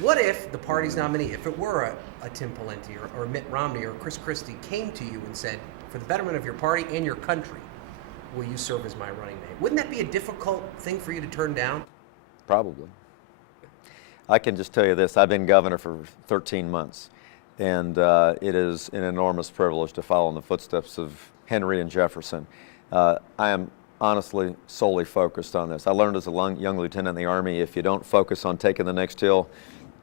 What if the party's nominee, if it were a Tim Pawlenty or Mitt Romney or Chris Christie, came to you and said, for the betterment of your party and your country, will you serve as my running mate? Wouldn't that be a difficult thing for you to turn down? Probably. I can just tell you this, I've been governor for 13 months, and it is an enormous privilege to follow in the footsteps of Henry and Jefferson. I am honestly solely focused on this. I learned as a young lieutenant in the Army, if you don't focus on taking the next hill,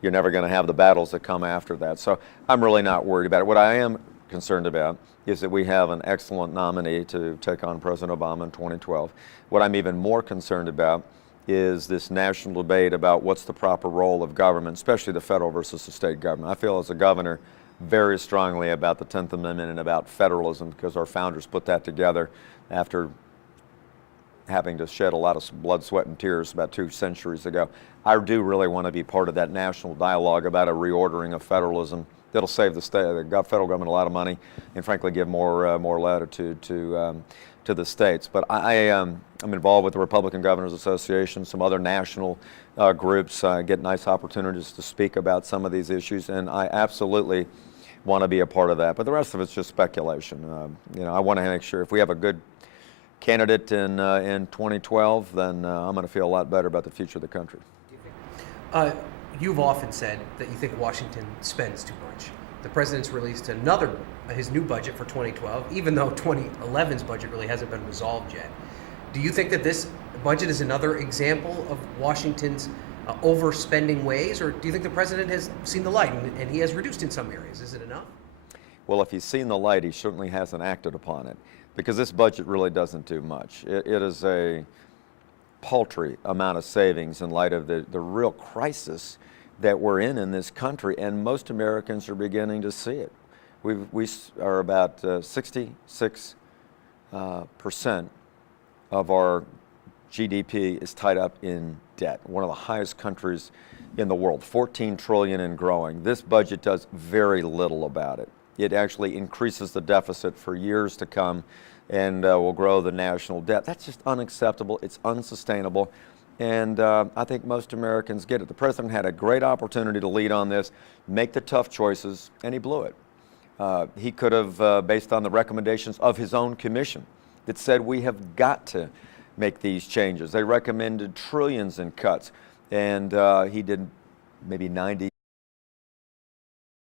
you're never going to have the battles that come after that. So I'm really not worried about it. What I am concerned about is that we have an excellent nominee to take on President Obama in 2012. What I'm even more concerned about is this national debate about what's the proper role of government, especially the federal versus the state government. I feel as a governor very strongly about the 10th Amendment and about federalism because our founders put that together after having to shed a lot of blood, sweat, and tears about 2 centuries ago. I do really want to be part of that national dialogue about a reordering of federalism that'll save the federal government a lot of money and frankly give more latitude to the states. But I'm involved with the Republican Governors Association, some other national groups, get nice opportunities to speak about some of these issues, and I absolutely want to be a part of that. But the rest of it's just speculation. I want to make sure if we have a good candidate in 2012, then I'm going to feel a lot better about the future of the country. You've often said that you think Washington spends too much. The president's released his new budget for 2012, even though 2011's budget really hasn't been resolved yet. Do you think that this budget is another example of Washington's overspending ways, or do you think the president has seen the light and he has reduced in some areas? Is it enough? Well, if he's seen the light, he certainly hasn't acted upon it, because this budget really doesn't do much. It is a paltry amount of savings in light of the real crisis that we're in this country, and most Americans are beginning to see it. We are about 66% of our GDP is tied up in debt, one of the highest countries in the world, 14 trillion and growing. This budget does very little about it. It actually increases the deficit for years to come and will grow the national debt. That's just unacceptable. It's unsustainable. And I think most Americans get it. The president had a great opportunity to lead on this, make the tough choices, and he blew it. He could have, based on the recommendations of his own commission that said we have got to make these changes. They recommended trillions in cuts, and he did maybe 90